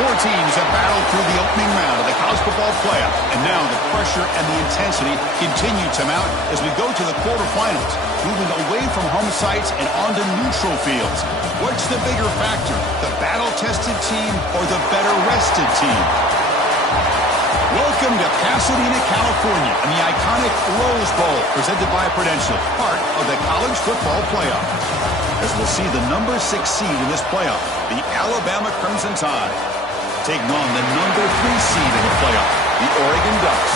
Four teams have battled through the opening round of the college football playoff, and now the pressure and the intensity continue to mount as we go to the quarterfinals, moving away from home sites and onto neutral fields. What's the bigger factor, the battle-tested team or the better-rested team? Welcome to Pasadena, California, and the iconic Rose Bowl, presented by Prudential, part of the college football playoff. As we'll see the number 6 seed in this playoff, the Alabama Crimson Tide, taking on the number 3 seed in the playoff, the Oregon Ducks.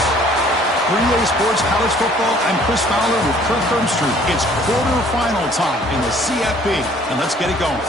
3A Sports College Football, I'm Chris Fowler with Kirk Hermstreet. It's quarterfinal time in the CFP, and let's get it going.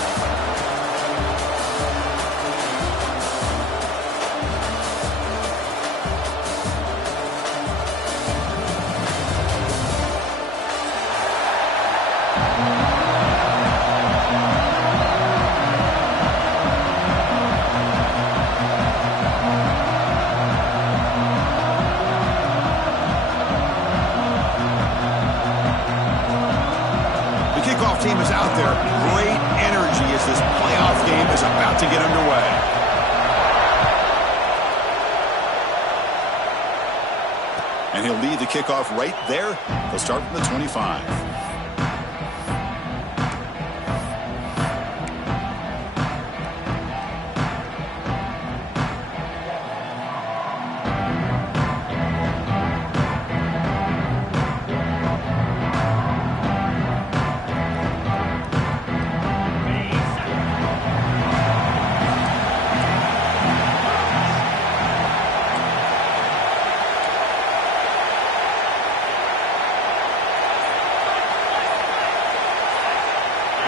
Team is out there. Great energy as this playoff game is about to get underway. And he'll lead the kickoff right there. They'll start from the 25.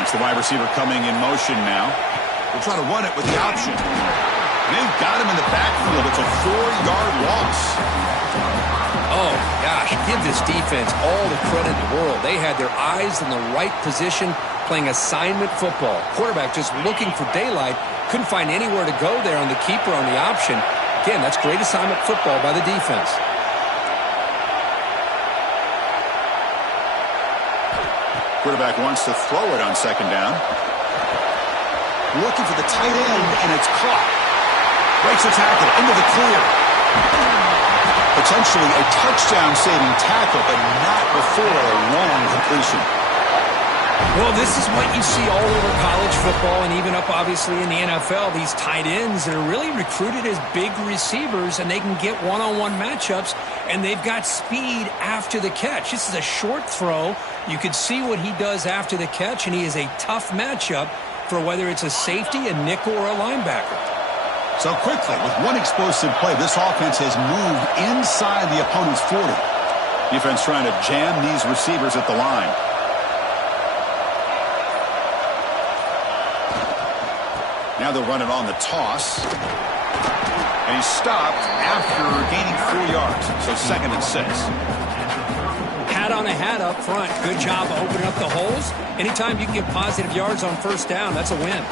The wide receiver coming in motion now. We'll try to run it with the option. They've got him in the backfield. It's a 4-yard loss. Oh, gosh, give this defense all the credit in the world. They had their eyes in the right position, playing assignment football. Quarterback just looking for daylight. Couldn't find anywhere to go there on the keeper on the option. Again, that's great assignment football by the defense. Quarterback wants to throw it on second down. Looking for the tight end, and it's caught. Breaks the tackle into the clear. Potentially a touchdown-saving tackle, but not before a long completion. Well, this is what you see all over college football and even up, obviously, in the NFL. These tight ends that are really recruited as big receivers, and they can get one-on-one matchups, and they've got speed after the catch. This is a short throw. You could see what he does after the catch, and he is a tough matchup for whether it's a safety, a nickel, or a linebacker. So quickly, with one explosive play, this offense has moved inside the opponent's 40. Defense trying to jam these receivers at the line. Now they'll run it on the toss. And he's stopped after gaining 4 yards. So 2nd and 6. Hat on a hat up front. Good job opening up the holes. Anytime you can get positive yards on first down, that's a win.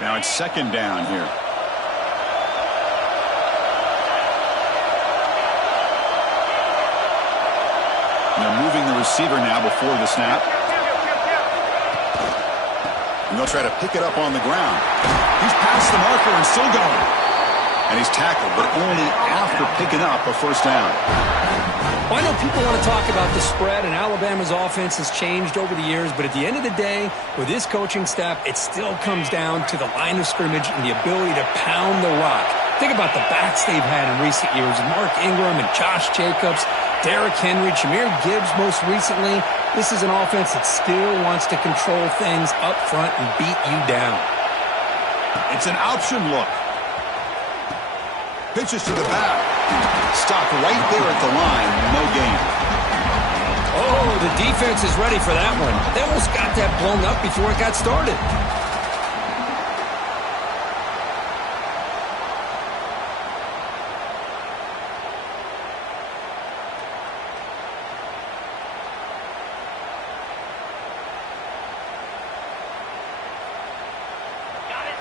Now it's 2nd down here. And they're moving the receiver now before the snap. And they'll try to pick it up on the ground. He's past the marker and still going. And he's tackled, but only after picking up a first down. Well, I know people want to talk about the spread, and Alabama's offense has changed over the years, but at the end of the day, with this coaching staff, it still comes down to the line of scrimmage and the ability to pound the rock. Think about the backs they've had in recent years, Mark Ingram and Josh Jacobs, Derrick Henry, Jahmyr Gibbs most recently. This is an offense that still wants to control things up front and beat you down. It's an option look. Pitches to the back. Stopped right there at the line. No gain. Oh, the defense is ready for that one. They almost got that blown up before it got started.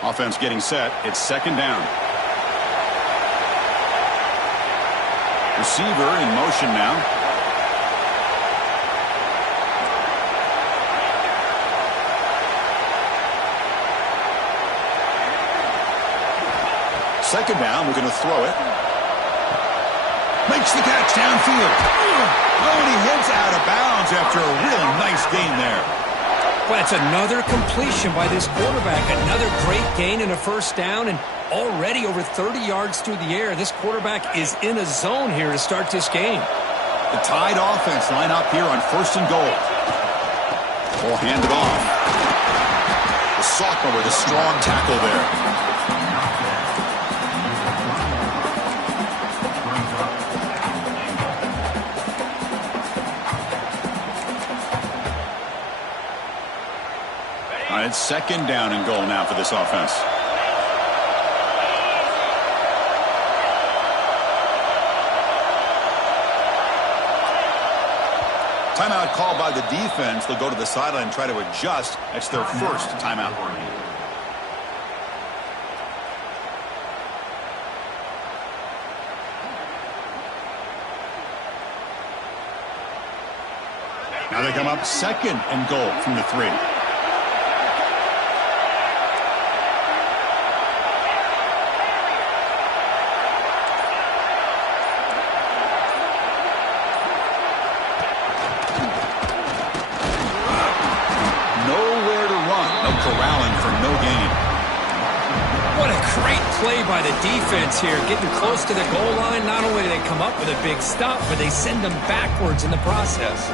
Offense getting set. It's 2nd down. Receiver in motion now. second down, we're going to throw it. Makes the catch downfield. Oh, and he heads out of bounds after a really nice gain there. Well, it's another completion by this quarterback. Another great gain and a first down, and already over 30 yards through the air. This quarterback is in a zone here to start this game. The Tide offense line up here on 1st and goal. Ball handed off. The sophomore with a strong tackle there. All right, it's 2nd down and goal now for this offense. Timeout called by the defense. They'll go to the sideline and try to adjust. That's their first timeout. Now they come up 2nd and goal from the 3. Corralling for no gain. What a great play by the defense here. Getting close to the goal line, not only do they come up with a big stop, but they send them backwards in the process.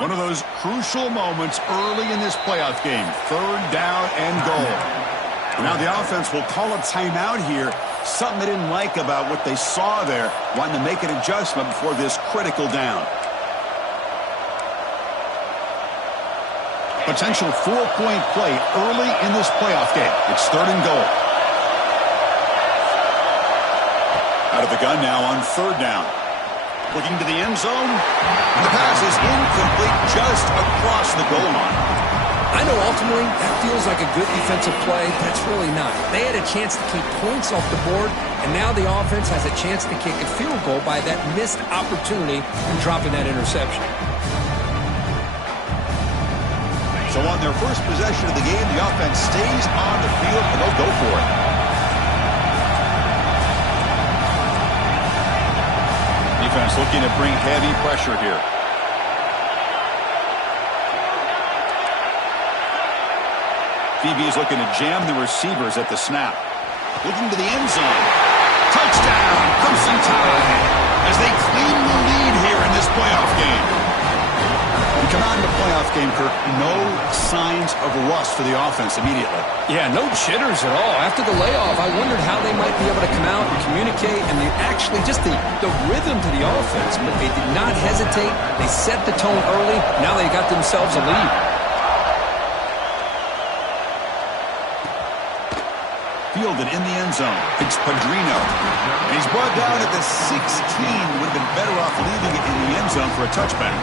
One of those crucial moments early in this playoff game. 3rd down and goal. Now the offense will call a timeout here. Something they didn't like about what they saw there. Wanting to make an adjustment before this critical down. Potential 4-point play early in this playoff game. It's 3rd and goal. Out of the gun now on 3rd down. Looking to the end zone. The pass is incomplete just across the goal line. I know ultimately that feels like a good defensive play, but it's really not. They had a chance to keep points off the board, and now the offense has a chance to kick a field goal by that missed opportunity and dropping that interception. So on their first possession of the game, the offense stays on the field, and they'll go for it. Defense looking to bring heavy pressure here. DB's looking to jam the receivers at the snap. Looking to the end zone. Touchdown, Crimson Tide, as they claim the lead here in this playoff game. We come out in the playoff game, Kirk, no signs of rust for the offense immediately. Yeah, no jitters at all. After the layoff, I wondered how they might be able to come out and communicate, and actually just the rhythm to the offense. But they did not hesitate. They set the tone early. Now they got themselves a lead. Fielded in the end zone. It's Padrino. And he's brought down at the 16. Would have been better off leaving it in the end zone for a touchback.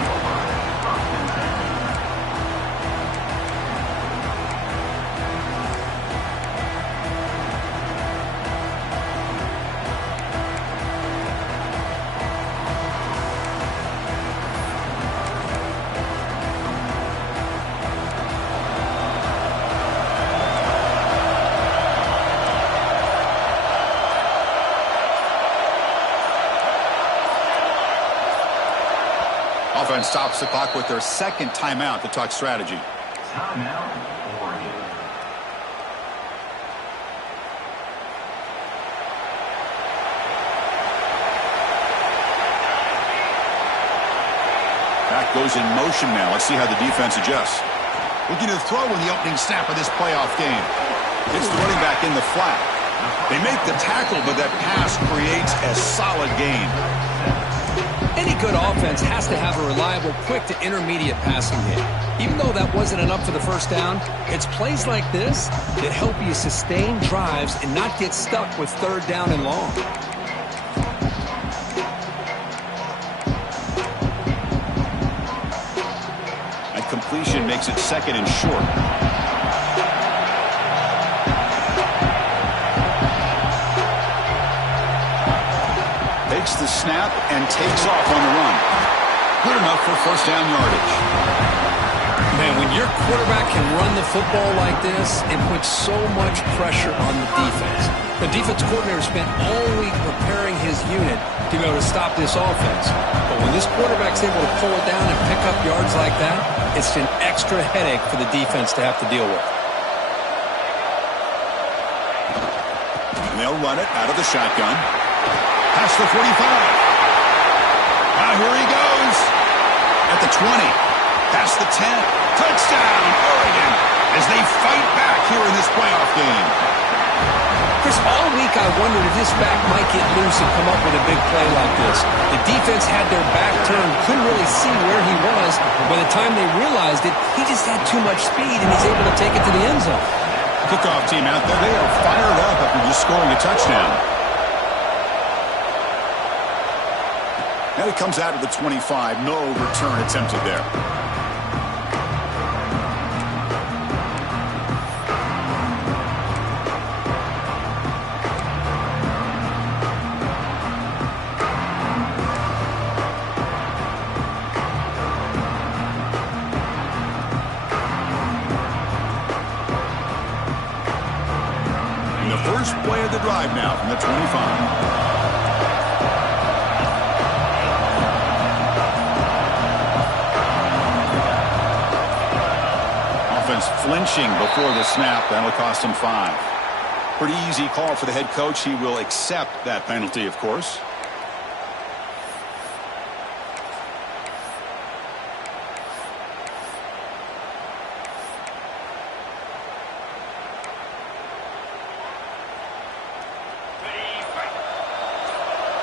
Offense stops the clock with their 2nd timeout to talk strategy. Timeout, Oregon. Back goes in motion now. Let's see how the defense adjusts. Looking to throw in the opening snap of this playoff game. It's the running back in the flat. They make the tackle, but that pass creates a solid gain. Any good offense has to have a reliable, quick to intermediate passing game. Even though that wasn't enough for the first down, it's plays like this that help you sustain drives and not get stuck with 3rd down and long. makes it 2nd and short. Takes the snap and takes off on the run. Good enough for first down yardage. Man, when your quarterback can run the football like this, it puts so much pressure on the defense. The defense coordinator spent all week preparing his unit to be able to stop this offense. But when this quarterback's able to pull it down and pick up yards like that, it's an extra headache for the defense to have to deal with. And they'll run it out of the shotgun. Past the 45. Now here he goes. At the 20. Past the 10. Touchdown, Oregon, as they fight back here in this playoff game. Chris, all week I wondered if this back might get loose and come up with a big play like this. The defense had their back turned, couldn't really see where he was. By the time they realized it, he just had too much speed, and he's able to take it to the end zone. Kickoff team out there, they are fired up after just scoring a touchdown. And it comes out of the 25. No return attempted there. And the first play of the drive now from the 25. Flinching before the snap. That'll cost him 5. Pretty easy call for the head coach. He will accept that penalty, of course.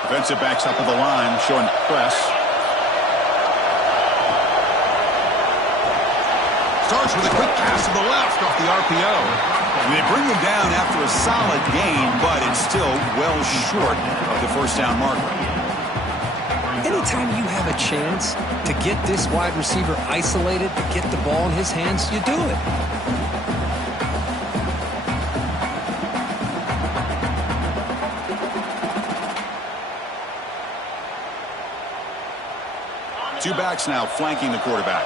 Defensive backs up at the line, showing press. Starts with a quick pass to the left off the RPO. And they bring him down after a solid gain, but it's still well short of the first down marker. Anytime you have a chance to get this wide receiver isolated, to get the ball in his hands, you do it. Two backs now flanking the quarterback.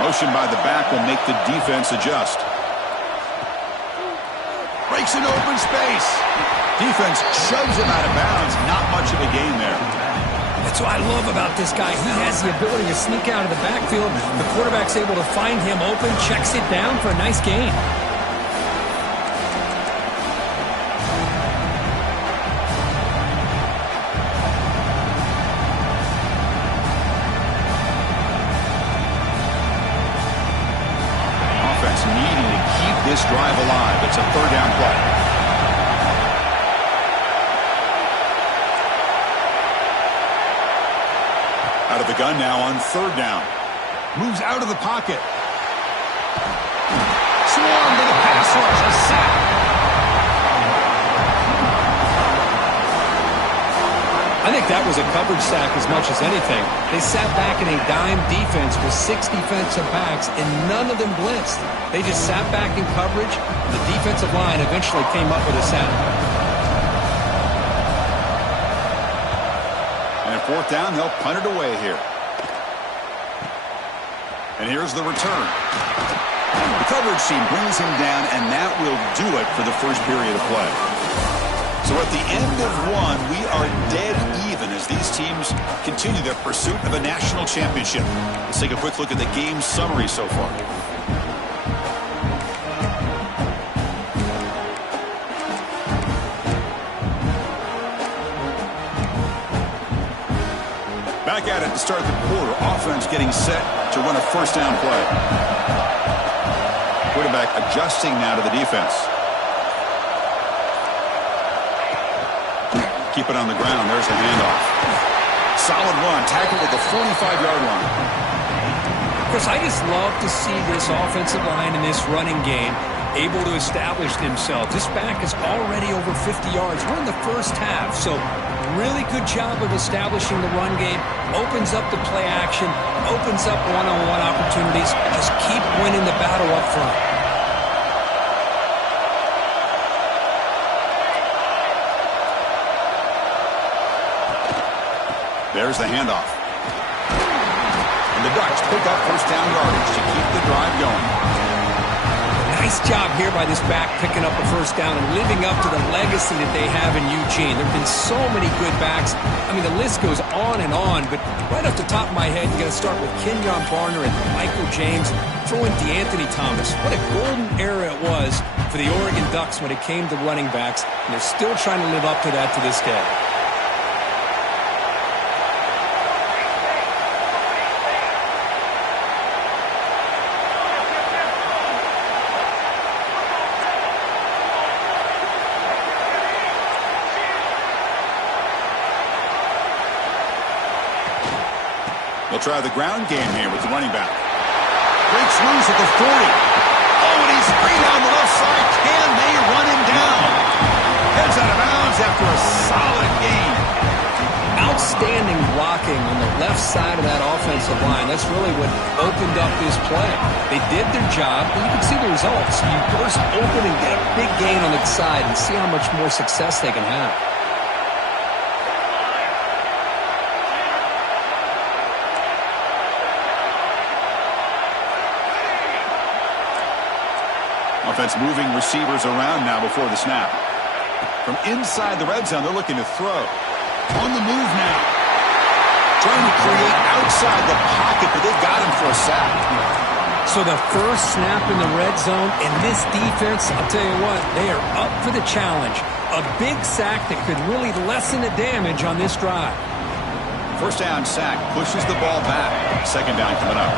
Motion by the back will make the defense adjust. Breaks into open space. Defense shoves him out of bounds. Not much of a gain there. That's what I love about this guy. He has the ability to sneak out of the backfield. The quarterback's able to find him open, checks it down for a nice gain. Needing to keep this drive alive. It's a third down play. Out of the gun now on third down. Moves out of the pocket. Swarmed to the pass rush. A sack. I think that was a coverage sack as much as anything. They sat back in a dime defense with 6 defensive backs, and none of them blitzed. They just sat back in coverage. The defensive line eventually came up with a sack. And at fourth down, they'll punt it away here. And here's the return. The coverage team brings him down, and that will do it for the first period of play. So at the end of one, we are dead even as these teams continue their pursuit of a national championship. Let's take a quick look at the game summary so far. Back at it to start the quarter. Offense getting set to run a first down play. Quarterback adjusting now to the defense. Keep it on the ground. There's the handoff. Solid run. Tackled at the 45-yard line. Chris, I just love to see this offensive line in this running game able to establish themselves. This back is already over 50 yards. We're in the first half, so really good job of establishing the run game. Opens up the play action, opens up one-on-one opportunities. Just keep winning the battle up front. There's the handoff. And the Ducks pick up first down yardage to keep the drive going. Nice job here by this back picking up a first down and living up to the legacy that they have in Eugene. There have been so many good backs. I mean, the list goes on, but right off the top of my head, you got to start with Kenyon Barner and Michael James. Throw in DeAnthony Thomas. What a golden era it was for the Oregon Ducks when it came to running backs, and they're still trying to live up to that to this day. They'll try the ground game here with the running back. Breaks loose at the 40. Oh, and he's free down the left side. Can they run him down? Heads out of bounds after a solid gain. Outstanding blocking on the left side of that offensive line. That's really what opened up this play. They did their job, and you can see the results. You burst open and get a big gain on the side and see how much more success they can have. Offense moving receivers around now before the snap. From inside the red zone, they're looking to throw. On the move now. Trying to create outside the pocket, but they've got him for a sack. So the first snap in the red zone, and this defense, I'll tell you what, they are up for the challenge. A big sack that could really lessen the damage on this drive. First down sack pushes the ball back. Second down coming up.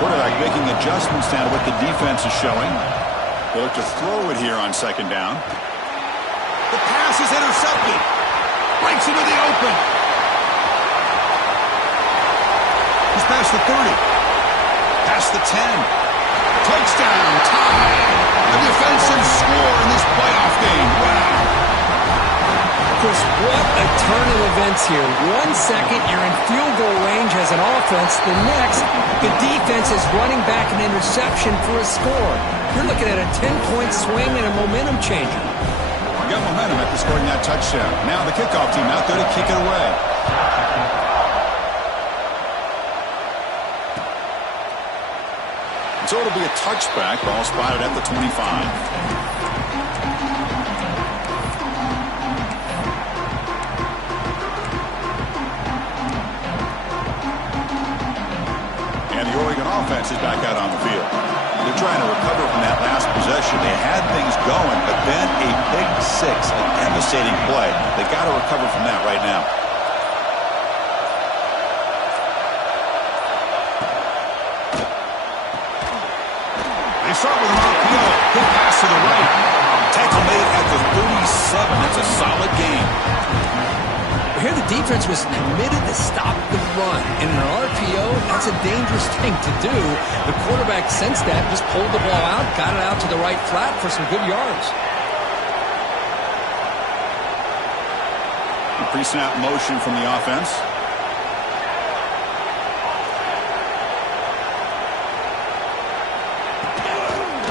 Quarterback making adjustments down to what the defense is showing. They'll look to throw it here on second down. The pass is intercepted. Breaks into the open. He's past the 30. Past the 10. Touchdown. Tie. A defensive score in this playoff game. Wow. Chris, what a turn of events here. 1 second, you're in field goal range as an offense. The next, the defense is running back an interception for a score. You're looking at a 10-point swing and a momentum changer. Got momentum after scoring that touchdown. Now the kickoff team out there to kick it away. So it'll be a touchback. Ball spotted at the 25. The Oregon offense is back out on the field. They're trying to recover from that last possession. They had things going, but then a pick six, a devastating play. They got to recover from that right now. They start with an RPO. Good pass to the right. Tackle made at the 37. That's a solid gain. Here the defense was committed to stop the run. In an RPO, that's a dangerous thing to do. The quarterback sensed that, just pulled the ball out, got it out to the right flat for some good yards. A pre-snap motion from the offense.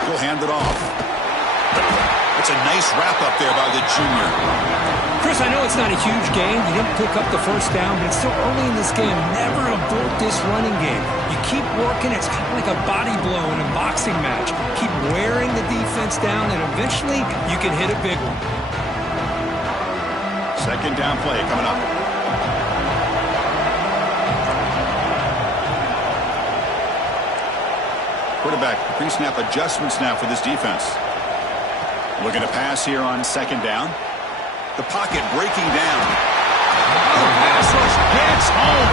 He'll hand it off. That's a nice wrap-up there by the junior. Chris, I know it's not a huge game. You didn't pick up the first down, but it's still early in this game. Never abort this running game. You keep working. It's kind of like a body blow in a boxing match. Keep wearing the defense down, and eventually you can hit a big one. Second down play coming up. Quarterback pre-snap adjustments now for this defense. Looking to pass here on second down. The pocket breaking down. Oh, the pass rush gets home.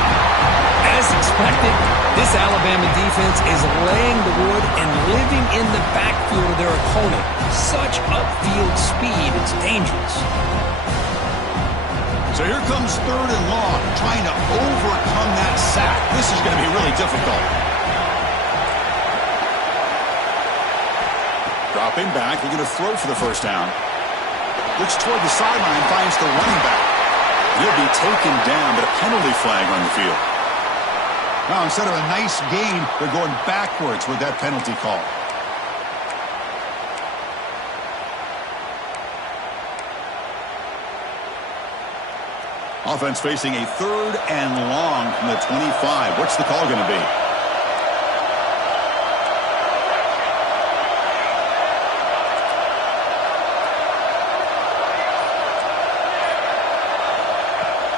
As expected, this Alabama defense is laying the wood and living in the backfield of their opponent. Such upfield speed, it's dangerous. So here comes 3rd and long, trying to overcome that sack. This is going to be really difficult. Dropping back, they're going to throw for the first down. Looks toward the sideline, finds the running back. He'll be taken down, but a penalty flag on the field. Now, instead of a nice gain, they're going backwards with that penalty call. Offense facing a 3rd and long from the 25. What's the call going to be?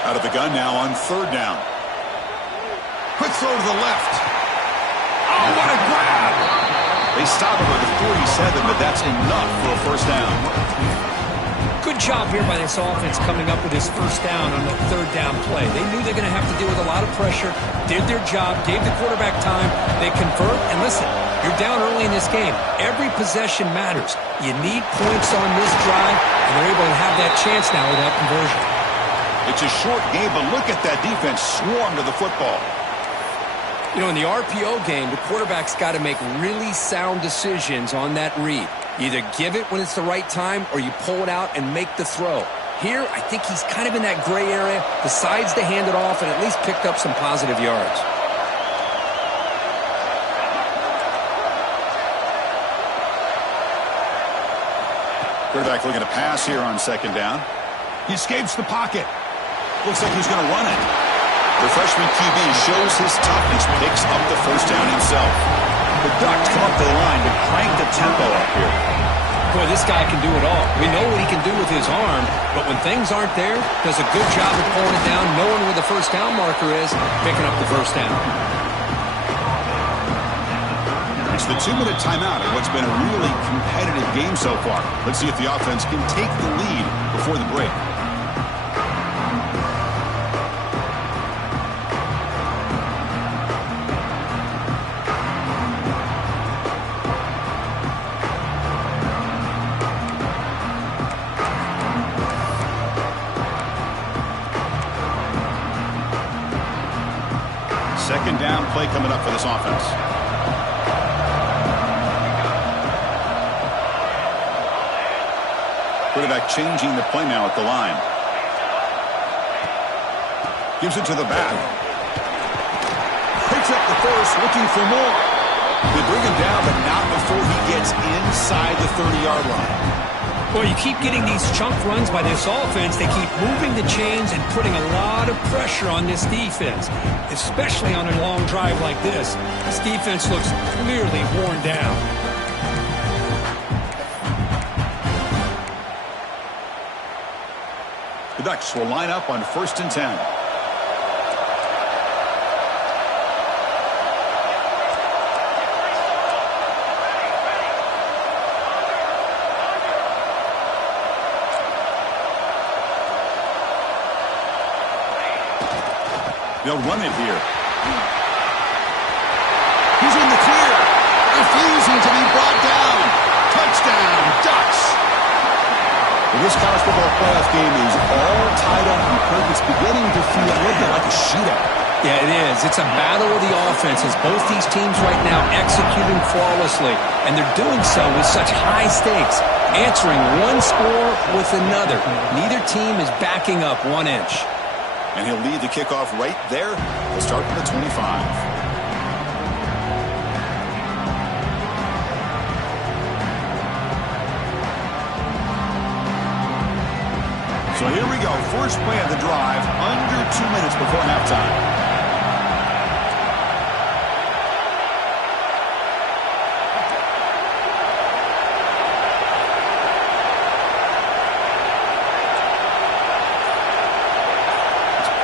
Out of the gun now on 3rd down. Quick throw to the left. Oh, what a grab! They stop him at the 47, but that's enough for a first down. Good job here by this offense coming up with this first down on the 3rd down play. They knew they're going to have to deal with a lot of pressure, did their job, gave the quarterback time, they convert, and listen, you're down early in this game. Every possession matters. You need points on this drive, and they're able to have that chance now with that conversion. It's a short game, but look at that defense swarm to the football. You know, in the RPO game, the quarterback's got to make really sound decisions on that read. Either give it when it's the right time or you pull it out and make the throw. Here, I think he's kind of in that gray area, decides to hand it off and at least picked up some positive yards. Quarterback looking to pass here on 2nd down. He escapes the pocket. Looks like he's going to run it. The freshman QB shows his toughness, picks up the first down himself. The Ducks come up to the line to crank the tempo up here. Boy, this guy can do it all. We know what he can do with his arm, but when things aren't there, does a good job of pulling it down, knowing where the first down marker is, picking up the first down. It's the 2-minute timeout in what's been a really competitive game so far. Let's see if the offense can take the lead before the break. Second down play coming up for this offense. Quarterback changing the play now at the line. Gives it to the back. Picks up the first, looking for more. They bring him down, but not before he gets inside the 30-yard line. Well, you keep getting these chunk runs by this offense. They keep moving the chains and putting a lot of pressure on this defense, especially on a long drive like this. This defense looks clearly worn down. The Ducks will line up on 1st and 10. They'll run it here. He's in the clear. Refusing to be brought down. Touchdown, Ducks. Well, this college football playoff game is all tied up. It's beginning to feel a little bit like a shootout. Yeah, it is. It's a battle of the offenses. Both these teams right now executing flawlessly, and they're doing so with such high stakes, answering one score with another. Neither team is backing up 1 inch. And he'll lead the kickoff right there. He'll start from the 25. So here we go. First play of the drive, under 2 minutes before halftime.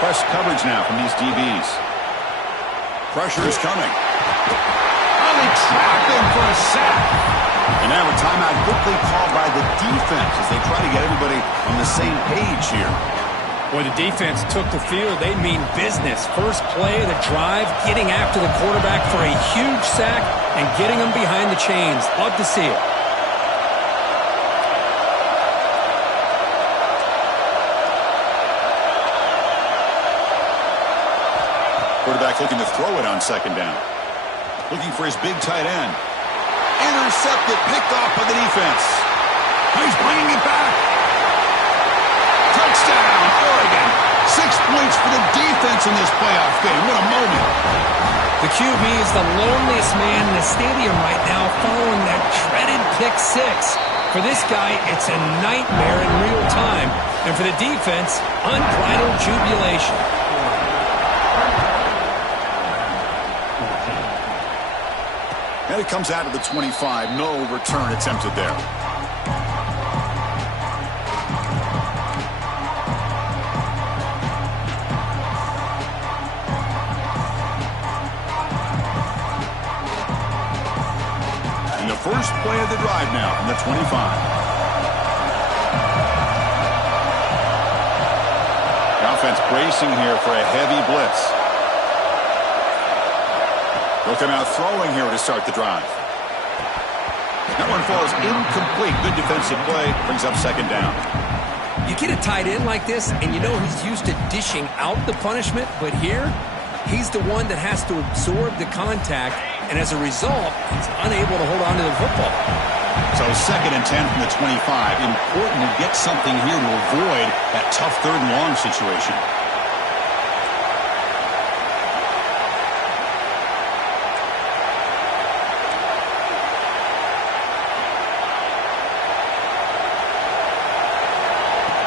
Press coverage now from these DBs. Pressure is coming. Oh, they trap him for a sack. And now a timeout quickly called by the defense as they try to get everybody on the same page here. Boy, the defense took the field. They mean business. First play of the drive, getting after the quarterback for a huge sack and getting him behind the chains. Love to see it. throw it on second down. Looking for his big tight end. Intercepted, picked off by the defense. He's bringing it back. Touchdown, Oregon. 6 points for the defense in this playoff game. What a moment. The QB is the loneliest man in the stadium right now following that dreaded pick six. For this guy, it's a nightmare in real time. And for the defense, unbridled jubilation. And it comes out of the 25. No return attempted there. And the first play of the drive now from the 25. The offense bracing here for a heavy blitz. Looking out throwing here to start the drive. That one falls incomplete. Good defensive play. Brings up second down. You get a tight end like this, and you know he's used to dishing out the punishment, but here, he's the one that has to absorb the contact, and as a result, he's unable to hold on to the football. So 2nd and 10 from the 25. Important to get something here to avoid that tough 3rd and long situation.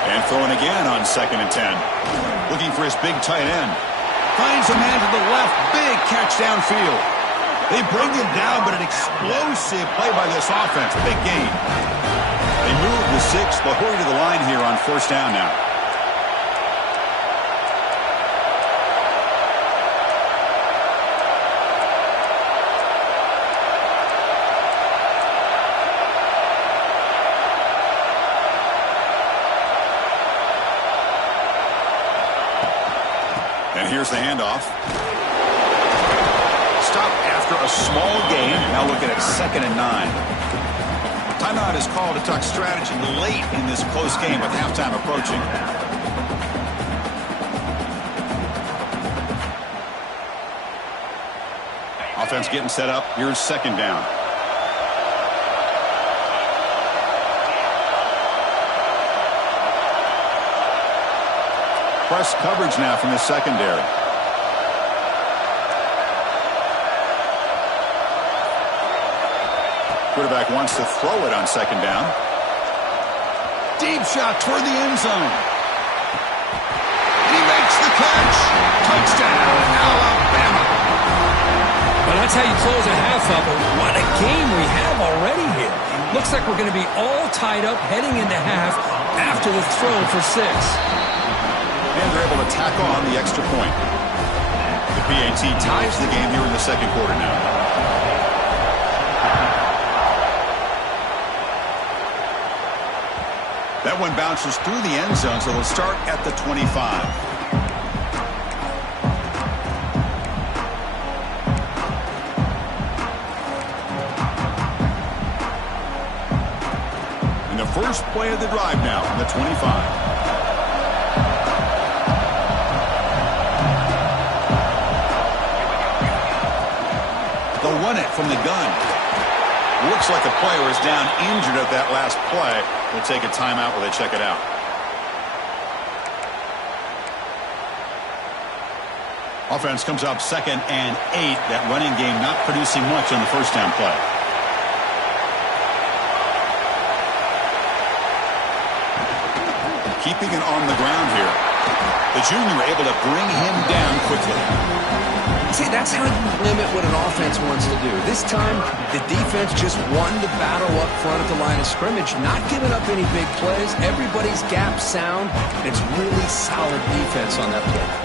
And throwing again on 2nd and 10. Looking for his big tight end. Finds a man to the left. Big catch downfield. They bring him down, but an explosive play by this offense. Big gain. They move the 6. They'll hurry to the line here on 1st down now. And here's the handoff. Stop after a small gain. Now looking at 2nd and 9. Timeout is called to talk strategy late in this close game with halftime approaching. Offense getting set up. Here's 2nd down. Press coverage now from the secondary. Quarterback wants to throw it on 2nd down. Deep shot toward the end zone. He makes the catch. Touchdown, Alabama. Well, that's how you close a half up. What a game we have already here. Looks like we're going to be all tied up heading into half after the throw for 6. And they're able to tack on the extra point. The PAT ties the game here in the 2nd quarter now. That one bounces through the end zone, so they'll start at the 25. And the first play of the drive now from the 25. They'll run it from the gun. Looks like a player is down injured at that last play. We'll take a timeout while they check it out. Offense comes up 2nd and 8. That running game not producing much on the 1st down play. Keeping it on the ground here. The junior able to bring him down quickly. See, that's how you limit what an offense wants to do. This time, the defense just won the battle up front at the line of scrimmage, not giving up any big plays. Everybody's gap sound. It's really solid defense on that play.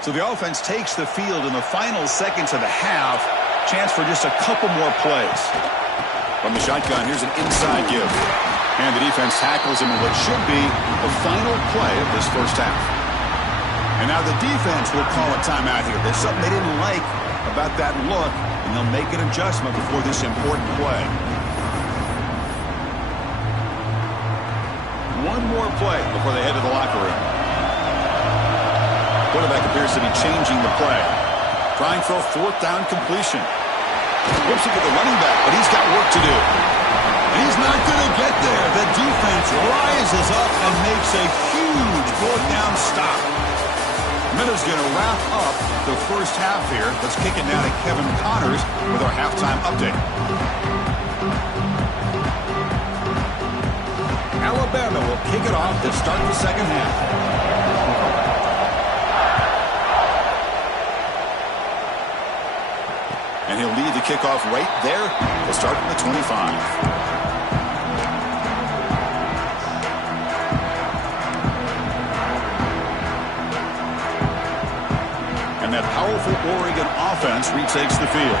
So the offense takes the field in the final seconds of the half. Chance for just a couple more plays. From the shotgun, here's an inside give. And the defense tackles him in what should be the final play of this 1st half. And now the defense will call a timeout here. There's something they didn't like about that look, and they'll make an adjustment before this important play. One more play before they head to the locker room. Quarterback appears to be changing the play. Trying for a fourth down completion. Whips it to the running back, but he's got work to do. He's not going to get there. The defense rises up and makes a huge fourth down stop. Minutes going to wrap up the first half here. Let's kick it down to Kevin Connors with our halftime update. Alabama will kick it off to start the second half. And he'll lead the kickoff right there. He'll start from the 25. And that powerful Oregon offense retakes the field.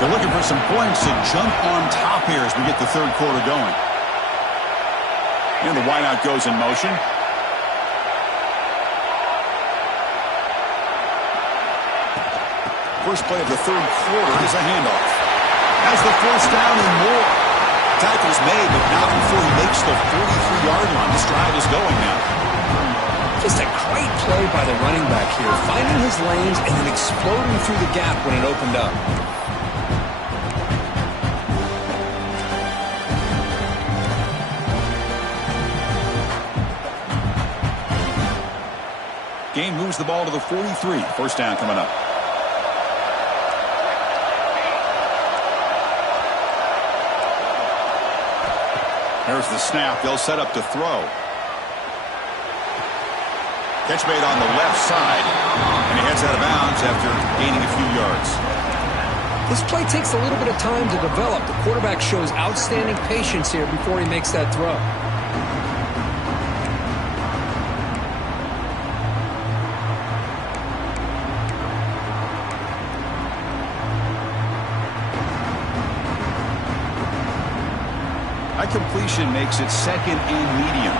They're looking for some points to jump on top here as we get the third quarter going. And the wideout goes in motion. First play of the third quarter is a handoff. Has the first down and more. Tackle's made, but not before he makes the 43-yard line. This drive is going now. Just a great play by the running back here, finding his lanes and then exploding through the gap when it opened up. Game moves the ball to the 43. First down coming up. There's the snap. They'll set up to throw. Catch made on the left side, and he heads out of bounds after gaining a few yards. This play takes a little bit of time to develop. The quarterback shows outstanding patience here before he makes that throw. That completion makes it second and medium.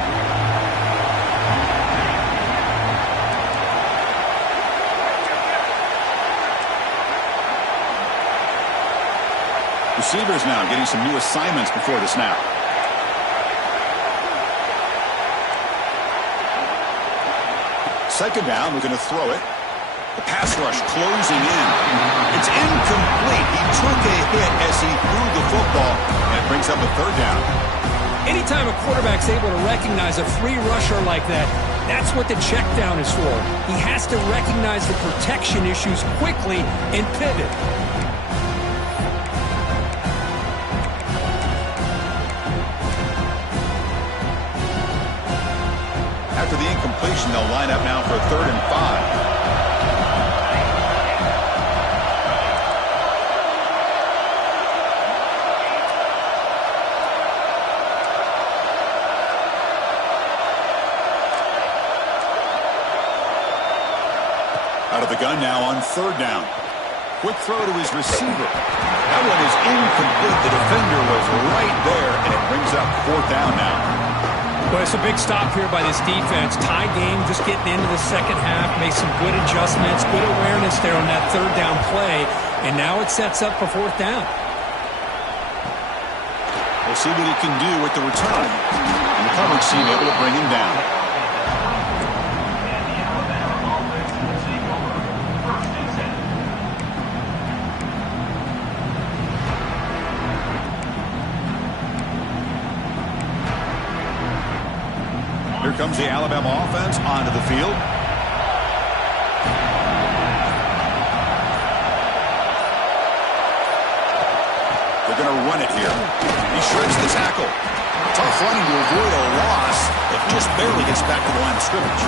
Receivers now getting some new assignments before the snap. Second down, we're going to throw it. The pass rush closing in. It's incomplete. He took a hit as he threw the football, and it brings up a third down. Anytime a quarterback's able to recognize a free rusher like that, that's what the check down is for. He has to recognize the protection issues quickly and pivot. After the incompletion, they'll line up now for a 3rd and 5. Out of the gun now on 3rd down. Quick throw to his receiver. That one is incomplete. The defender was right there, and it brings up 4th down now. Well, it's a big stop here by this defense. Tie game, just getting into the second half, made some good adjustments, good awareness there on that 3rd down play, and now it sets up for 4th down. We'll see what he can do with the return. And the coverage team able to bring him down. Here comes the Alabama offense onto the field. They're going to run it here. He shreds the tackle. Tough running to avoid a loss, but just barely gets back to the line of scrimmage.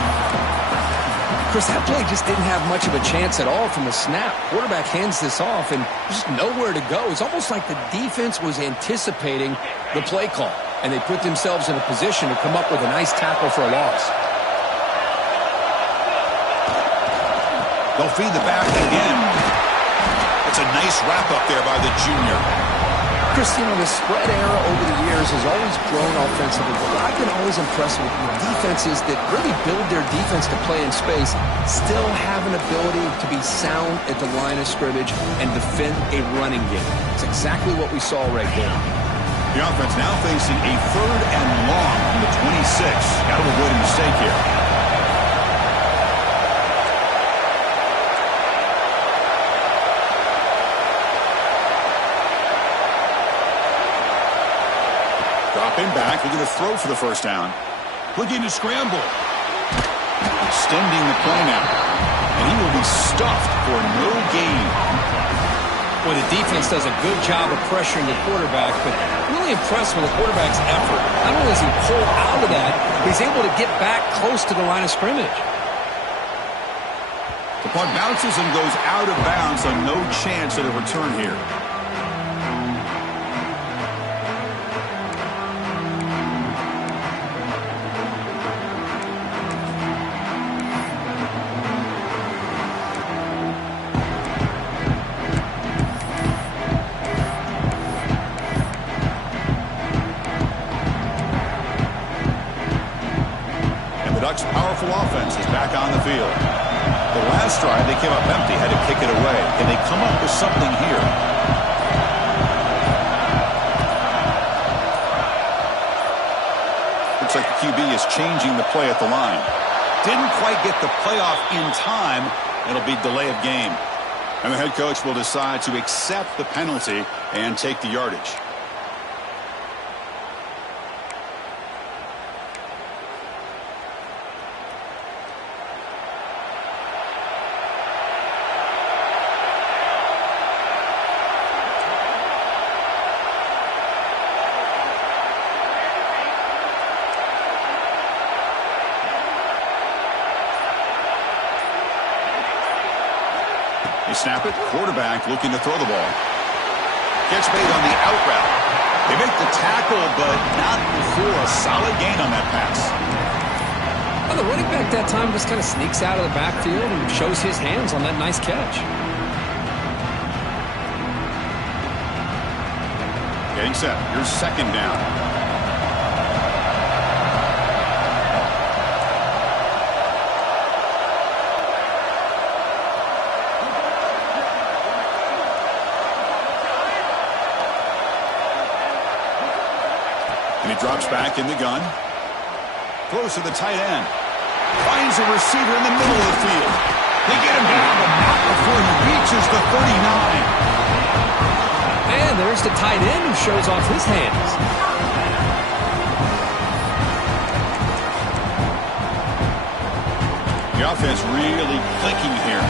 Chris, that play just didn't have much of a chance at all from the snap. Quarterback hands this off, and there's just nowhere to go. It's almost like the defense was anticipating the play call, and they put themselves in a position to come up with a nice tackle for a loss. They'll feed the back again. It's a nice wrap-up there by the junior. Chris, the spread era over the years has always grown offensively, but I've been always impressed with defenses that really build their defense to play in space, still have an ability to be sound at the line of scrimmage and defend a running game. It's exactly what we saw right there. The offense now facing a 3rd and long from the 26. Got to avoid a mistake here. Dropping back, looking to throw for the first down. Looking to scramble. Extending the play now. And he will be stuffed for no gain. Well, the defense does a good job of pressuring the quarterback, but really impressed with the quarterback's effort. Not only does he pull out of that, but he's able to get back close to the line of scrimmage. The punt bounces and goes out of bounds, so no chance at a return here. Powerful offense is back on the field. The last drive, they came up empty, had to kick it away. Can they come up with something here? Looks like the QB is changing the play at the line. Didn't quite get the playoff in time. It'll be delay of game. And the head coach will decide to accept the penalty and take the yardage. They snap it. Quarterback looking to throw the ball. Gets made on the out route. They make the tackle, but not before a solid gain on that pass. Well, the running back that time just kind of sneaks out of the backfield and shows his hands on that nice catch. Getting set. Here's 2nd down. And he drops back in the gun. Throws to the tight end. Finds a receiver in the middle of the field. They get him down, but not before he reaches the 39. And there's the tight end who shows off his hands. The offense really clicking here.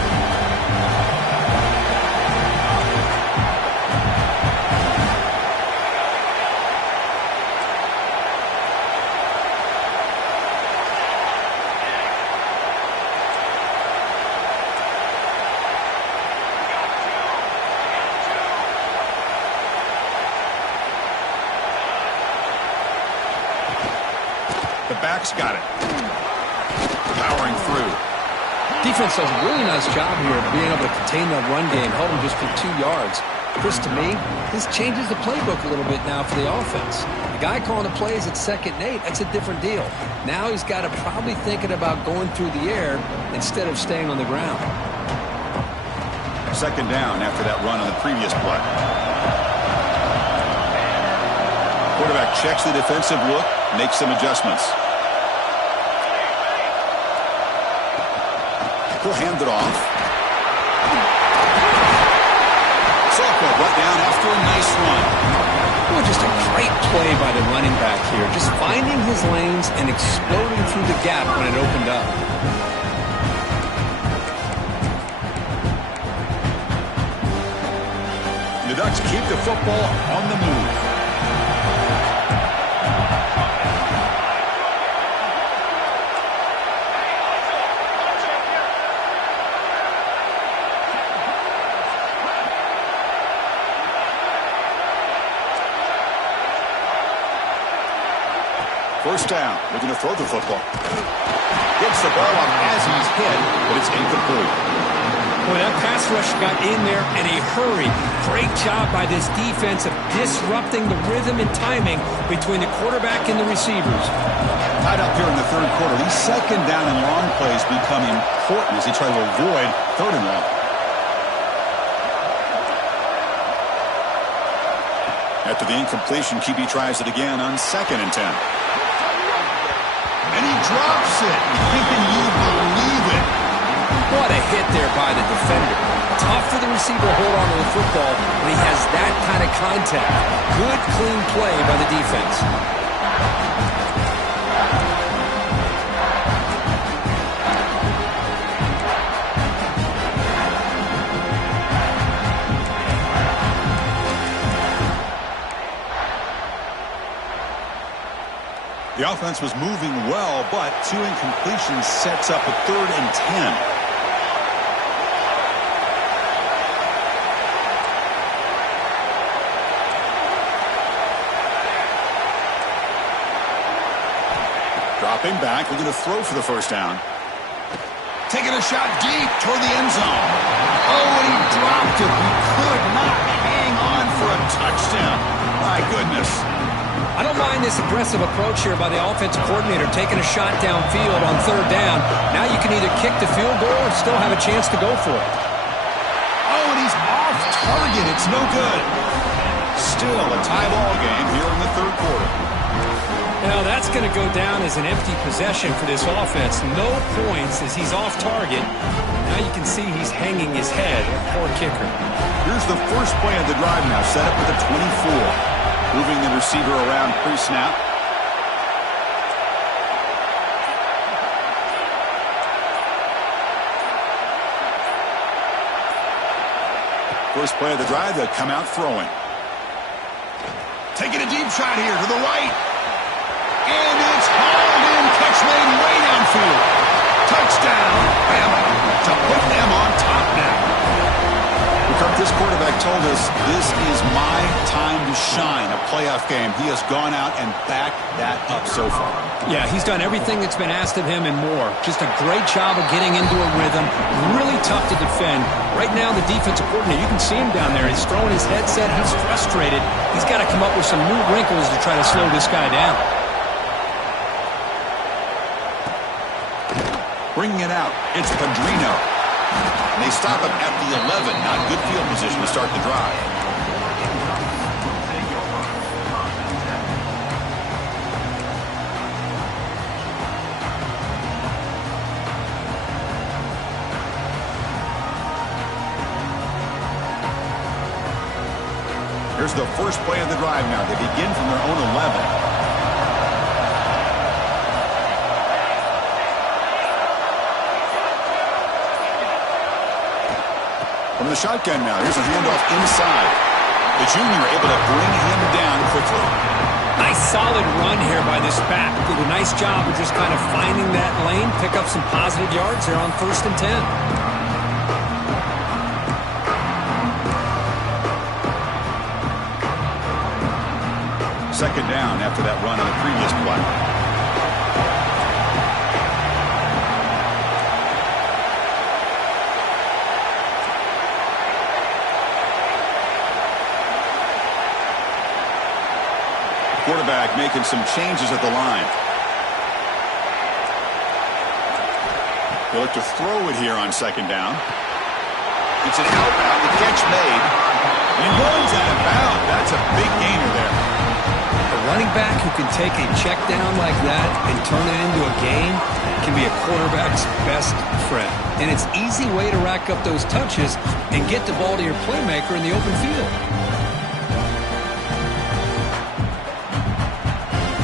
The back's got it. Powering through. Defense does a really nice job here of being able to contain that run game, held him just for 2 yards. Chris, to me, this changes the playbook a little bit now for the offense. The guy calling the plays at 2nd and 8, that's a different deal. Now he's got to probably thinking about going through the air instead of staying on the ground. 2nd down after that run on the previous play. Quarterback checks the defensive look, makes some adjustments. He'll hand it off. Softball brought down after a nice run. Well, just a great play by the running back here. Just finding his lanes and exploding through the gap when it opened up. The Ducks keep the football on the move. First down, looking to throw the football. Gets the ball up as he's hit, but it's incomplete. Well, that pass rush got in there in a hurry. Great job by this defense of disrupting the rhythm and timing between the quarterback and the receivers. Tied up here in the third quarter. These second down and long plays become important as they try to avoid third and long. After the incompletion, QB tries it again on 2nd and 10. And he drops it. Can you believe it? What a hit there by the defender. Tough for the receiver to hold on to the football when he has that kind of contact. Good, clean play by the defense. The offense was moving well, but 2 incompletions sets up a 3rd and 10. Dropping back, looking to throw for the first down. Taking a shot deep toward the end zone. Oh, and he dropped it. He could not hang on for a touchdown. My goodness. I don't mind this aggressive approach here by the offensive coordinator, taking a shot downfield on 3rd down. Now you can either kick the field goal or still have a chance to go for it. Oh, and he's off target. It's no good. Still a tie ball game here in the third quarter. Now that's going to go down as an empty possession for this offense. No points as he's off target. Now you can see he's hanging his head. Poor kicker. Here's the first play of the drive now, set up with a 24. Moving the receiver around pre-snap. First play of the drive, they'll come out throwing. Taking a deep shot here to the right. And it's hauled in. Catch made way downfield. Touchdown, Bama, to put them on top now. This quarterback told us this is my time to shine, a playoff game. He has gone out and backed that up so far. Yeah, he's done everything that's been asked of him and more. Just a great job of getting into a rhythm. Really tough to defend. Right now, the defensive coordinator, you can see him down there. He's throwing his headset. He's frustrated. He's got to come up with some new wrinkles to try to slow this guy down. Bringing it out, it's Padrino. And they stop him at the 11. Not good field position to start the drive. Here's the first play of the drive now. They begin from their own 11. From the shotgun now, here's a handoff inside. The junior able to bring him down quickly. Nice solid run here by this back. Did a nice job of just kind of finding that lane, pick up some positive yards here on 1st and 10. Second down after that run on the previous play. Quarterback making some changes at the line. They look to throw it here on 2nd down. It's an out, the catch made. And goes out of bounds. That's a big gainer there. A running back who can take a check down like that and turn it into a gain can be a quarterback's best friend. And it's an easy way to rack up those touches and get the ball to your playmaker in the open field.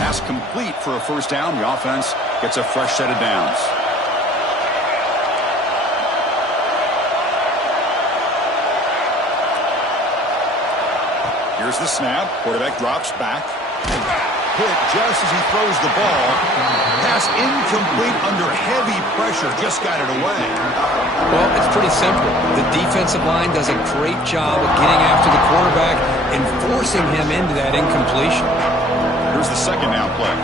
Pass complete for a first down. The offense gets a fresh set of downs. Here's the snap. Quarterback drops back. Hit just as he throws the ball. Pass incomplete under heavy pressure. Just got it away. Well, it's pretty simple. The defensive line does a great job of getting after the quarterback and forcing him into that incompletion. Here's the second down play.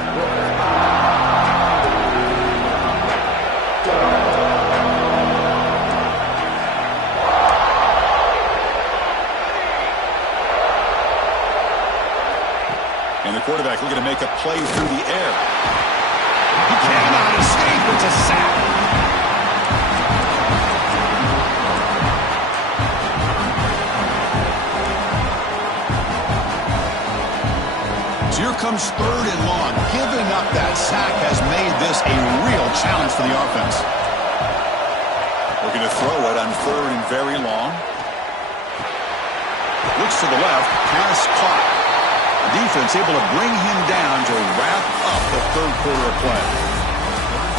And the quarterback looking to make a play through the air. He cannot escape. It's a sack. So here comes 3rd and long. Giving up that sack has made this a real challenge for the offense. Looking to throw it on 3rd and very long. Looks to the left. Pass caught. Defense able to bring him down to wrap up the 3rd quarter of play.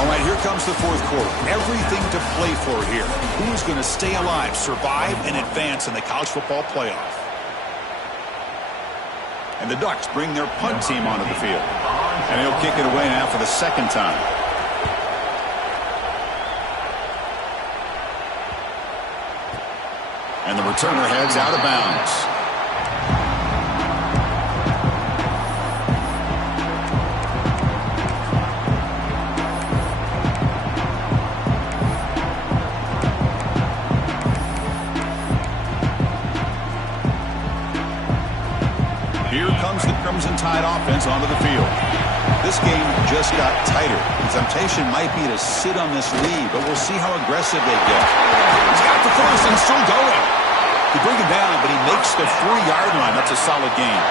All right, here comes the 4th quarter. Everything to play for here. Who's going to stay alive, survive, and advance in the college football playoff? And the Ducks bring their punt team onto the field. And he'll kick it away now for the 2nd time. And the returner heads out of bounds. Here comes the Crimson Tide offense onto the field. This game just got tighter. The temptation might be to sit on this lead, but we'll see how aggressive they get. He's got the first and still going. You bring him down, but he makes the 3-yard line. That's a solid game.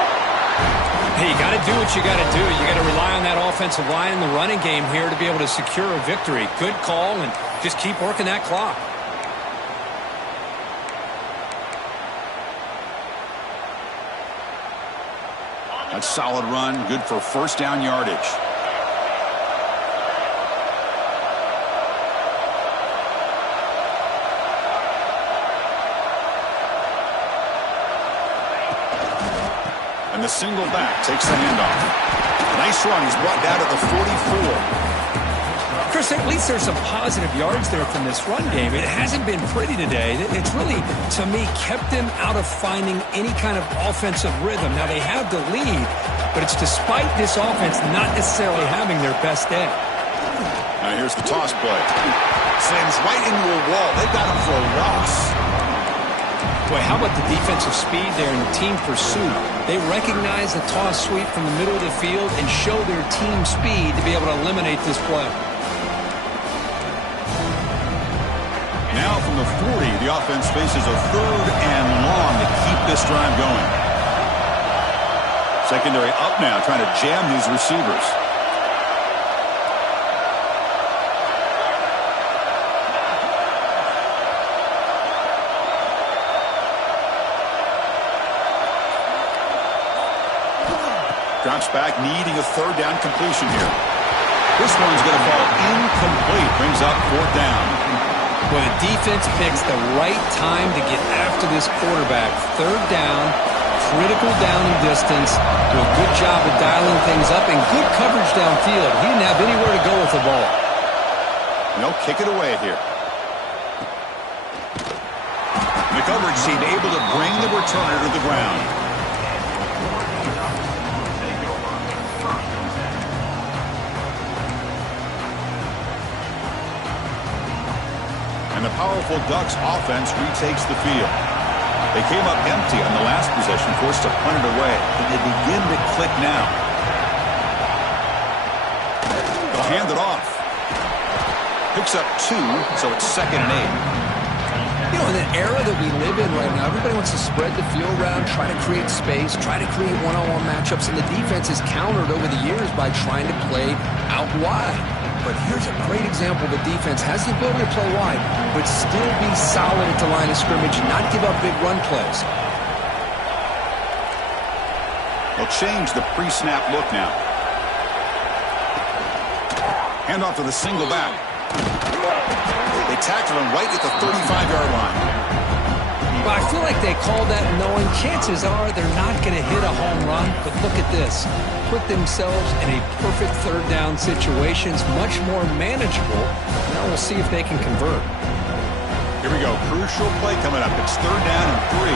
Hey, you got to do what you got to do. You got to rely on that offensive line in the running game here to be able to secure a victory. Good call, and just keep working that clock. That's a solid run, good for 1st down yardage. And the single back takes the handoff. Nice run. He's brought down at the 44. Chris, at least there's some positive yards there from this run game. It hasn't been pretty today. It's really, to me, kept them out of finding any kind of offensive rhythm. Now, they have the lead, but it's despite this offense not necessarily having their best day. Now, here's the toss play. Slams right into a wall. They've got him for a loss. Boy, how about the defensive speed there in the team pursuit? They recognize the toss sweep from the middle of the field and show their team speed to be able to eliminate this play. Now from the 40, the offense faces a 3rd and long to keep this drive going. Secondary up now, trying to jam these receivers. Drops back, needing a 3rd down completion here. This one's going to fall incomplete. Brings up 4th down. Well, the defense picks the right time to get after this quarterback. 3rd down, critical down and distance. Do a good job of dialing things up and good coverage downfield. He didn't have anywhere to go with the ball. And they'll kick it away here. The coverage team able to bring the returner to the ground. And the powerful Ducks offense retakes the field. They came up empty on the last possession, forced to punt it away. And they begin to click now. They'll hand it off. Picks up 2, so it's 2nd and 8. You know, in the era that we live in right now, everybody wants to spread the field around, try to create space, try to create one-on-one matchups, and the defense has countered over the years by trying to play out wide. But here's a great example. The defense has the ability to play wide, but still be solid at the line of scrimmage and not give up big run plays. They'll change the pre-snap look now. Hand off to the single back. They tackle him right at the 35-yard line. Well, I feel like they called that knowing chances are they're not going to hit a home run. But look at this. Put themselves in a perfect 3rd down situation. It's much more manageable. Now we'll see if they can convert. Here we go. Crucial play coming up. It's 3rd down and 3.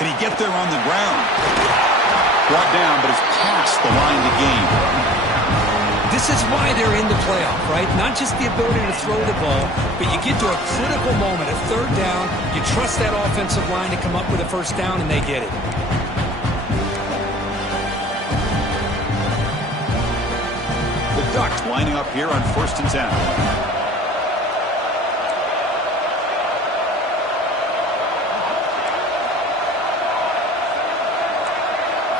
Can he get there on the ground? Brought down, but it's past the line to gain. This This is why they're in the playoff, right? Not just the ability to throw the ball, but you get to a critical moment, a third down, you trust that offensive line to come up with a first down, and they get it. The Ducks lining up here on 1st and 10.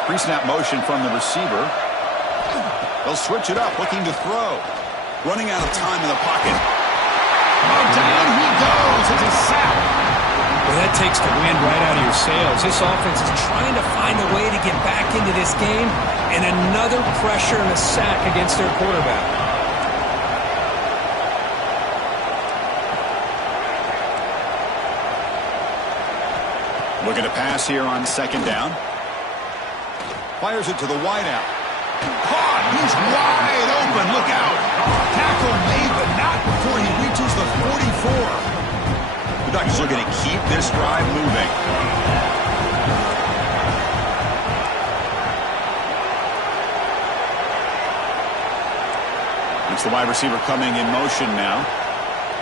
Pre-snap motion from the receiver. They'll switch it up, looking to throw. Running out of time in the pocket. Oh, down he goes. It's a sack. Well, that takes the wind right out of your sails. This offense is trying to find a way to get back into this game, and another pressure and a sack against their quarterback. Looking to pass here on 2nd down. Fires it to the wideout. Caught! He's wide open. Look out. Tackle made, but not before he reaches the 44. The Ducks are going to keep this drive moving. It's the wide receiver coming in motion now.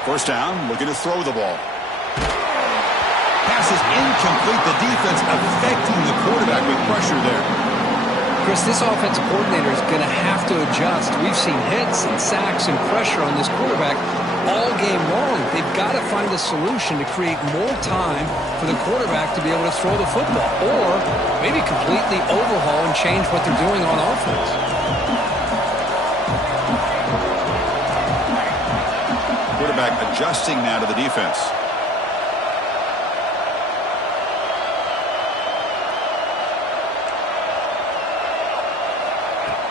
1st down, looking to throw the ball. Pass is incomplete. The defense affecting the quarterback with pressure there. Chris, this offensive coordinator is going to have to adjust. We've seen hits and sacks and pressure on this quarterback all game long. They've got to find a solution to create more time for the quarterback to be able to throw the football, or maybe completely overhaul and change what they're doing on offense. Quarterback adjusting now to the defense.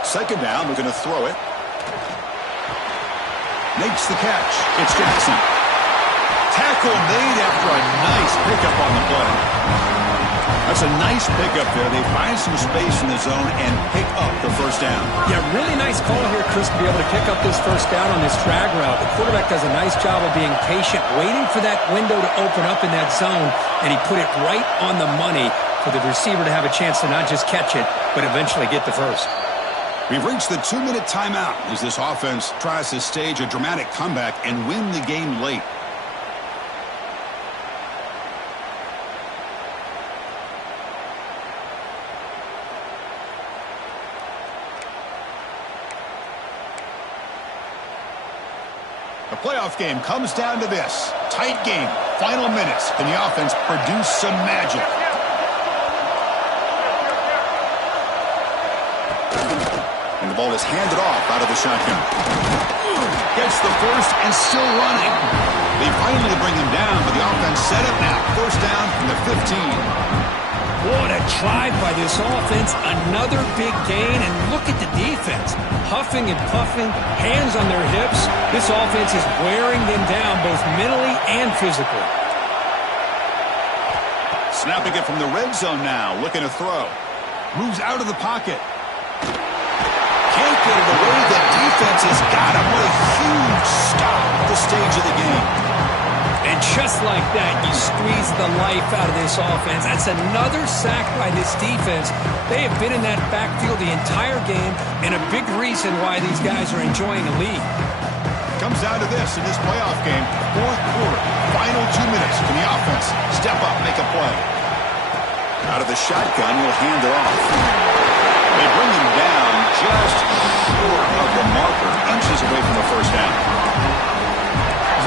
Second down, we're going to throw it. Makes the catch. It's Jackson. Tackle made after a nice pickup on the play. That's a nice pickup there. They find some space in the zone and pick up the 1st down. Yeah, really nice call here, Chris, to be able to pick up this 1st down on this drag route. The quarterback does a nice job of being patient, waiting for that window to open up in that zone, and he put it right on the money for the receiver to have a chance to not just catch it, but eventually get the first. We've reached the 2-minute timeout as this offense tries to stage a dramatic comeback and win the game late. The playoff game comes down to this. Tight game, final minutes. Can the offense produce some magic? And the ball is handed off out of the shotgun. Gets the first and still running. They finally bring him down, but the offense set up now. 1st down from the 15. What a drive by this offense. Another big gain, and look at the defense. Huffing and puffing, hands on their hips. This offense is wearing them down both mentally and physically. Snapping it from the red zone now, looking to throw. Moves out of the pocket. Can't get it away. The defense has got him. What a huge stop at the stage of the game. And just like that, you squeeze the life out of this offense. That's another sack by this defense. They have been in that backfield the entire game, and a big reason why these guys are enjoying the lead. Comes down to this in this playoff game. 4th quarter, final 2 minutes. Can the offense step up, make a play? Out of the shotgun, will hand it off. They bring him down just short of the marker, inches away from the 1st down.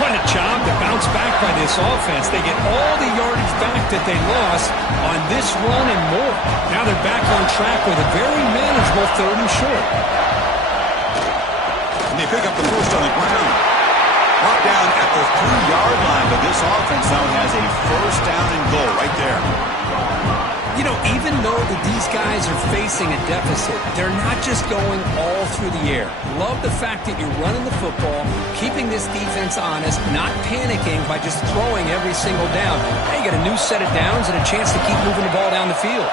What a job to bounce back by this offense. They get all the yardage back that they lost on this run and more. Now they're back on track with a very manageable 3rd and short. And they pick up the first on the ground. Brought down at the 3-yard line, but this offense now has a 1st down and goal right there. You know, even though these guys are facing a deficit, they're not just going all through the air. Love the fact that you're running the football, keeping this defense honest, not panicking by just throwing every single down. Now you got a new set of downs and a chance to keep moving the ball down the field.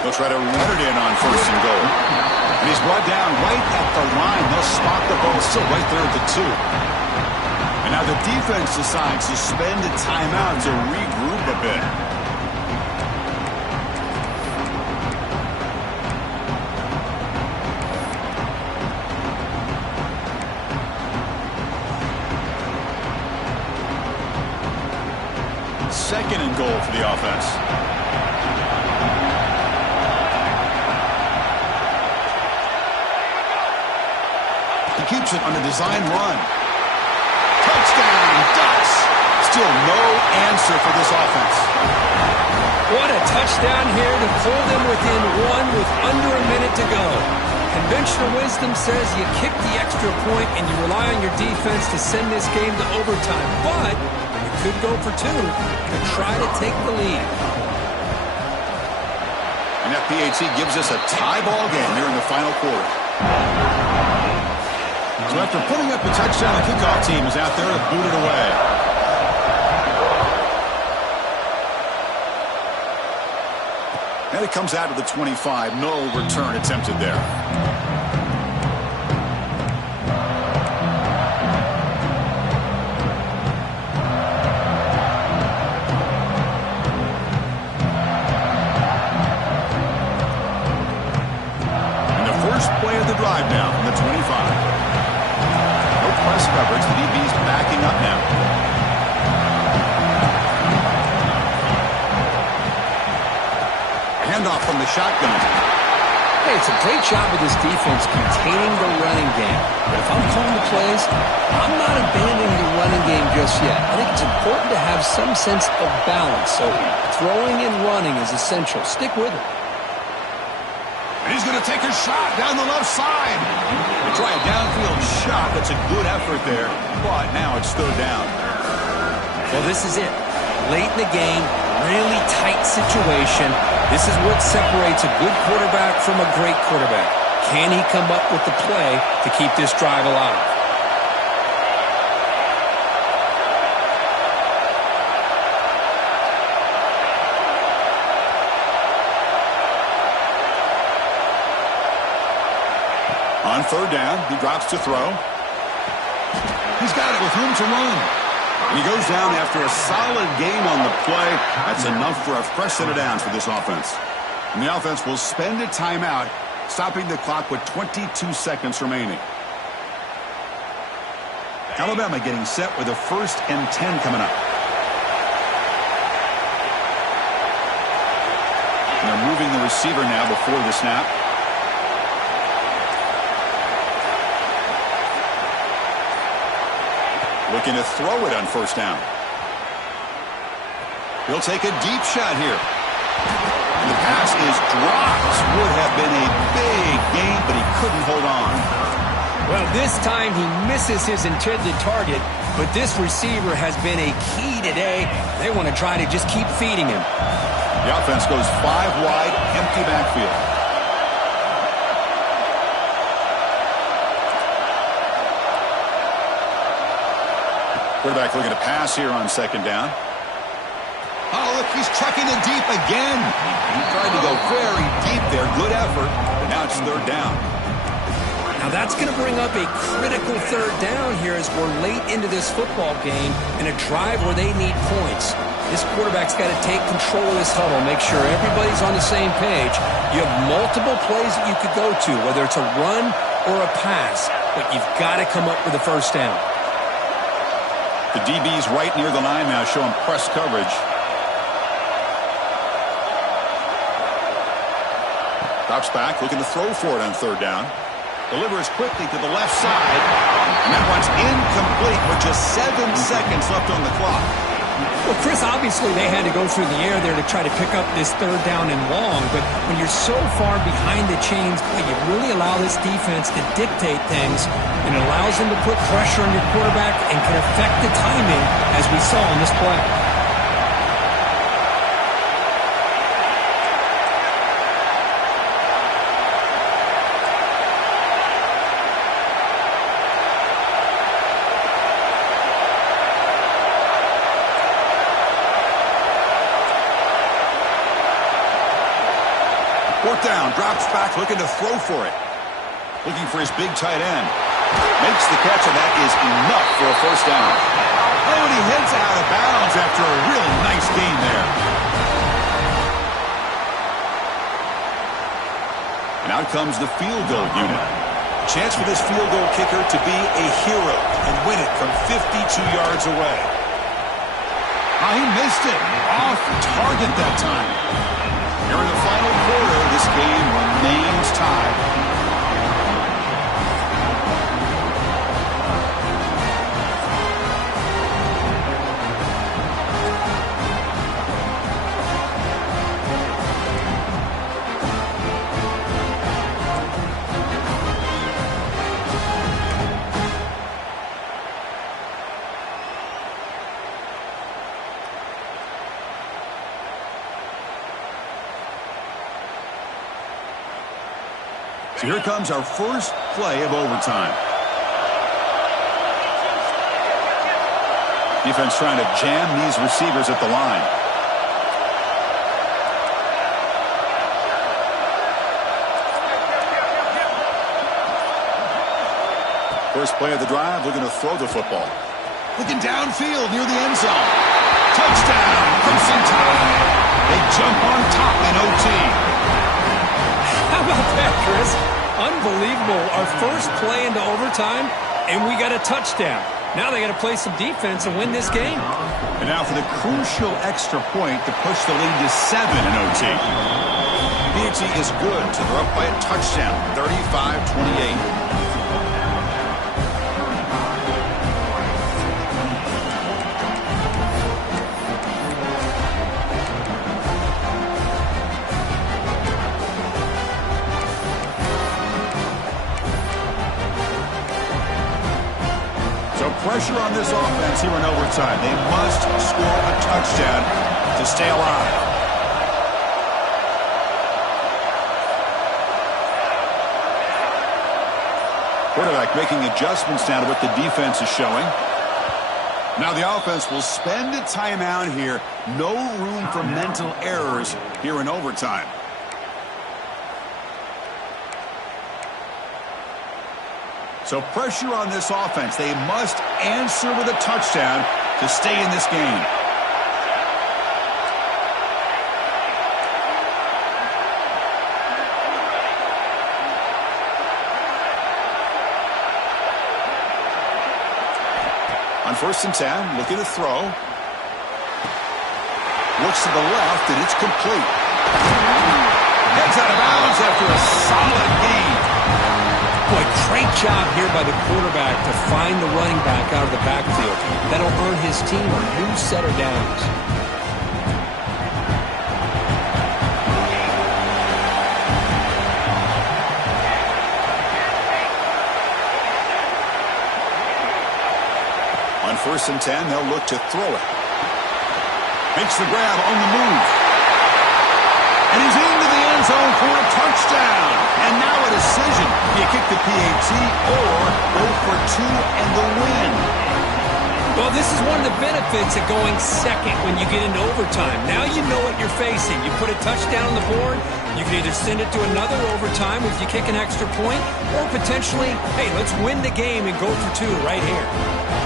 They'll try to run it in on 1st and goal. And he's brought down right at the line. They'll spot the ball still right there at the 2. And Now the defense decides to spend a timeout to regroup a bit. Second and goal for the offense. He keeps it on a design run. Touchdown, Ducks. Still no answer for this offense. What a touchdown here to pull them within one with under a minute to go. Conventional wisdom says you kick the extra point and you rely on your defense to send this game to overtime. But you could go for two to try to take the lead. And that PAT gives us a tie ball game here in the final quarter. So after putting up a touchdown, the kickoff team is out there to boot it away. And it comes out to the 25. No return attempted there. And the first play of the drive now from the 25. Press coverage. The DB's backing up now. Handoff from the shotgun. Hey, it's a great job of this defense containing the running game. But if I'm calling the plays, I'm not abandoning the running game just yet. I think it's important to have some sense of balance. So throwing and running is essential. Stick with it. And he's going to take a shot down the left side. They try a downfield shot. That's a good effort there. But now it's third down. Well, this is it. Late in the game, really tight situation. This is what separates a good quarterback from a great quarterback. Can he come up with the play to keep this drive alive? On third down, he drops to throw. He's got it with room to run. And he goes down after a solid gain on the play. That's enough for a fresh set of downs for this offense. And the offense will spend a timeout, stopping the clock with 22 seconds remaining. Alabama getting set with a 1st and 10 coming up. And they're moving the receiver now before the snap. Looking to throw it on first down. He'll take a deep shot here. And the pass is dropped. Would have been a big gain, but he couldn't hold on. Well, this time he misses his intended target, but this receiver has been a key today. They want to try to just keep feeding him. The offense goes 5 wide, empty backfield. Quarterback looking to pass here on second down. Oh, look, he's checking it deep again. He tried to go very deep there. Good effort. But now it's third down. Now that's going to bring up a critical third down here as we're late into this football game in a drive where they need points. This quarterback's got to take control of this huddle, make sure everybody's on the same page. You have multiple plays that you could go to, whether it's a run or a pass, but you've got to come up with a first down. The DB's right near the line now, showing press coverage. Drops back, looking to throw for it on third down. Delivers quickly to the left side. And that one's incomplete with just 7 seconds left on the clock. Well, Chris, obviously they had to go through the air there to try to pick up this third down and long, but when you're so far behind the chains, you really allow this defense to dictate things, and it allows them to put pressure on your quarterback and can affect the timing, as we saw in this play. Fourth down, drops back, looking to throw for it. Looking for his big tight end. Makes the catch, and that is enough for a first down. Oh, and he heads out of bounds after a really nice gain there. And out comes the field goal unit. Chance for this field goal kicker to be a hero and win it from 52 yards away. Oh, he missed it. Off target that time. Here in the final quarter, this game remains tied. So here comes our first play of overtime. Defense trying to jam these receivers at the line. First play of the drive, looking to throw the football. Looking downfield near the end zone. Touchdown, Crimson Tide. They jump on top in OT. How about that, Chris? Unbelievable. Our first play into overtime, and we got a touchdown. Now they got to play some defense and win this game. And now for the crucial extra point to push the lead to 7 in OT. PAT is good, so they're up by a touchdown, 35-28. Pressure on this offense here in overtime. They must score a touchdown to stay alive. Quarterback making adjustments now to what the defense is showing. Now the offense will spend a timeout here. No room for mental errors here in overtime. So pressure on this offense. They must answer with a touchdown to stay in this game. On 1st and 10, looking to throw. Looks to the left, and it's complete. Heads out of bounds after a solid gain. Boy, great job here by the quarterback to find the running back out of the backfield. That'll earn his team a new set of downs. On 1st and 10, they'll look to throw it. Makes the grab on the move. And he's into the end zone for a touchdown. And now a decision. Do you kick the PAT or go for 2 and the win? Well, this is one of the benefits of going second when you get into overtime. Now you know what you're facing. You put a touchdown on the board. You can either send it to another overtime if you kick an extra point, or potentially, hey, let's win the game and go for 2 right here.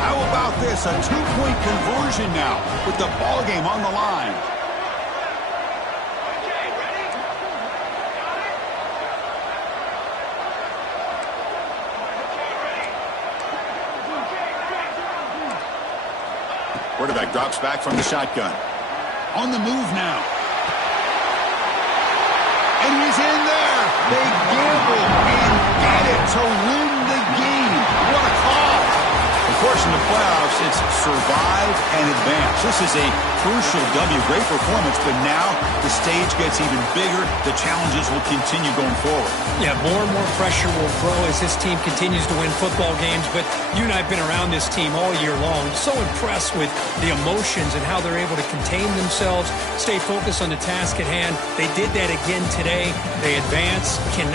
How about this? A 2-point conversion now with the ball game on the line. Quarterback drops back from the shotgun. On the move now. And he's in there. They gamble and get it to win the game. What a call. Of course, in the playoffs, it's survive and advance. This is a crucial W. Great performance, but now the stage gets even bigger. The challenges will continue going forward. Yeah, more and more pressure will grow as this team continues to win football games, but you and I have been around this team all year long. So impressed with the emotions and how they're able to contain themselves, stay focused on the task at hand. They did that again today. They advance, cannot